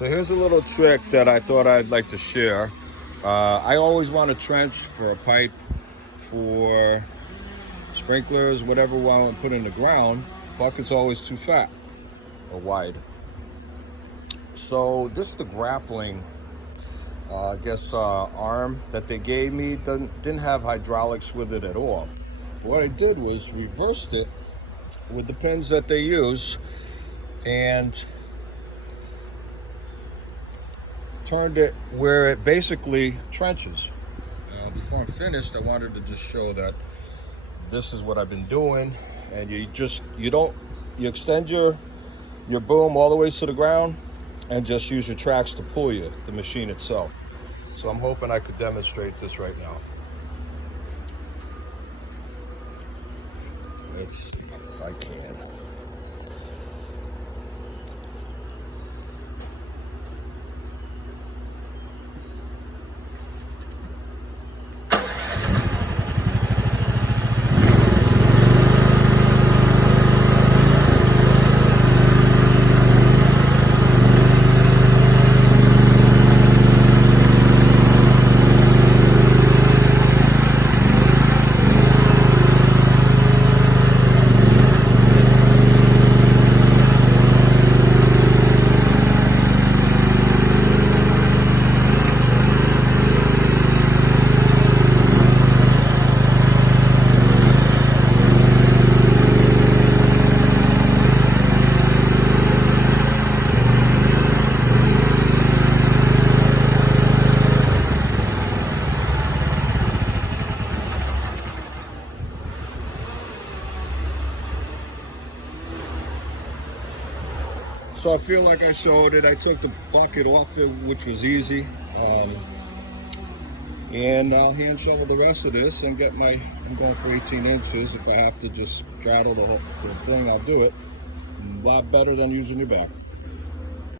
So here's a little trick that I thought I'd like to share. I always want a trench for a pipe, for sprinklers, whatever I want to put in the ground. Bucket's always too fat or wide. So this is the grappling, arm that they gave me. Didn't have hydraulics with it at all. What I did was reversed it with the pins that they use and turned it where it basically trenches. Before I'm finished, I wanted to just show that this is what I've been doing, and you extend your boom all the way to the ground and just use your tracks to pull the machine itself. So I'm hoping I could demonstrate this right now. Let's see if I can. So I feel like I showed it. I took the bucket off it, which was easy. And I'll hand shovel the rest of this and I'm going for 18 inches. If I have to just straddle the whole thing, I'll do it. A lot better than using your back.